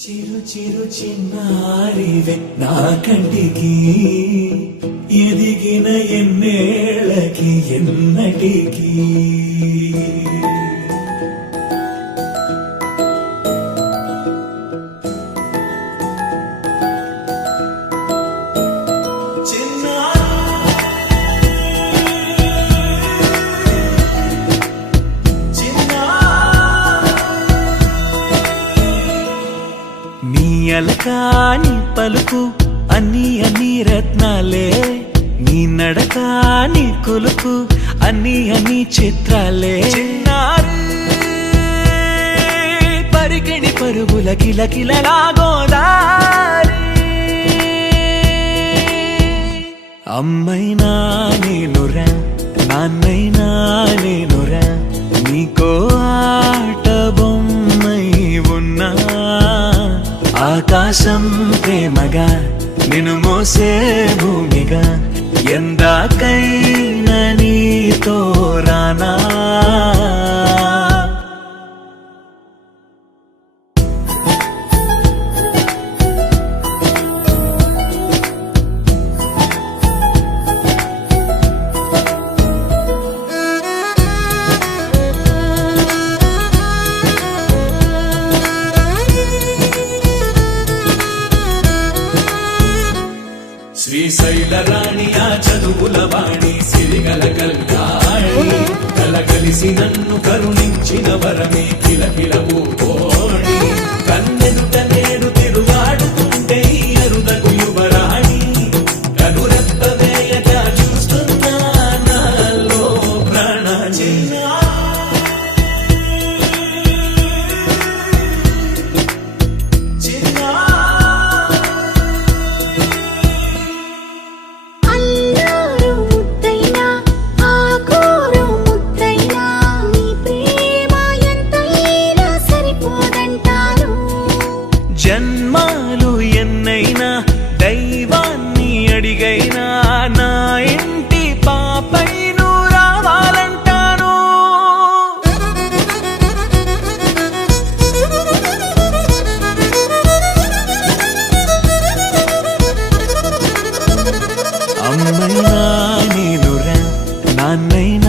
చిరు చిరు చిన్నారివే నా కంటికి ఎదిగిన ఎన్నేళ్ళకి ఎన్నటికి అలకాని పలుకు అన్ని అన్ని రత్నాలే నీ నడక నీ కొలుకు అన్ని అన్ని చిత్రాలే చిన్నారు పరికిణి పరుగుల కిలకిలలా గోదారి అమ్మైనా నేనురా నాన్నైనా నేనురా నీకో ఆట బొమ్మై ఉన్నా ఆకాశం ప్రేమగా నిన్ను మోసే భూమిగా ఎందాకైనా నీతో రానా శ్రీశైల రాణి ఆ చదువుల వాణి సిరిగల కల్యాణి కలగలిసి నన్ను కరుణించిన వరమే కిలకిలవు కోణి కన్నెదుట నేడు తిరుగాడుతుంటే అరుదకు యువరాణి కనురెప్ప వేయక చూస్తున్నా నాలో ప్రాణ జన్మాలు ఎన్నైనా దైవాన్ని అడిగైనా నా ఇంటి పాపై నువ్వు రావాలంటాను అమ్మైనా నేనురా నాన్నైనా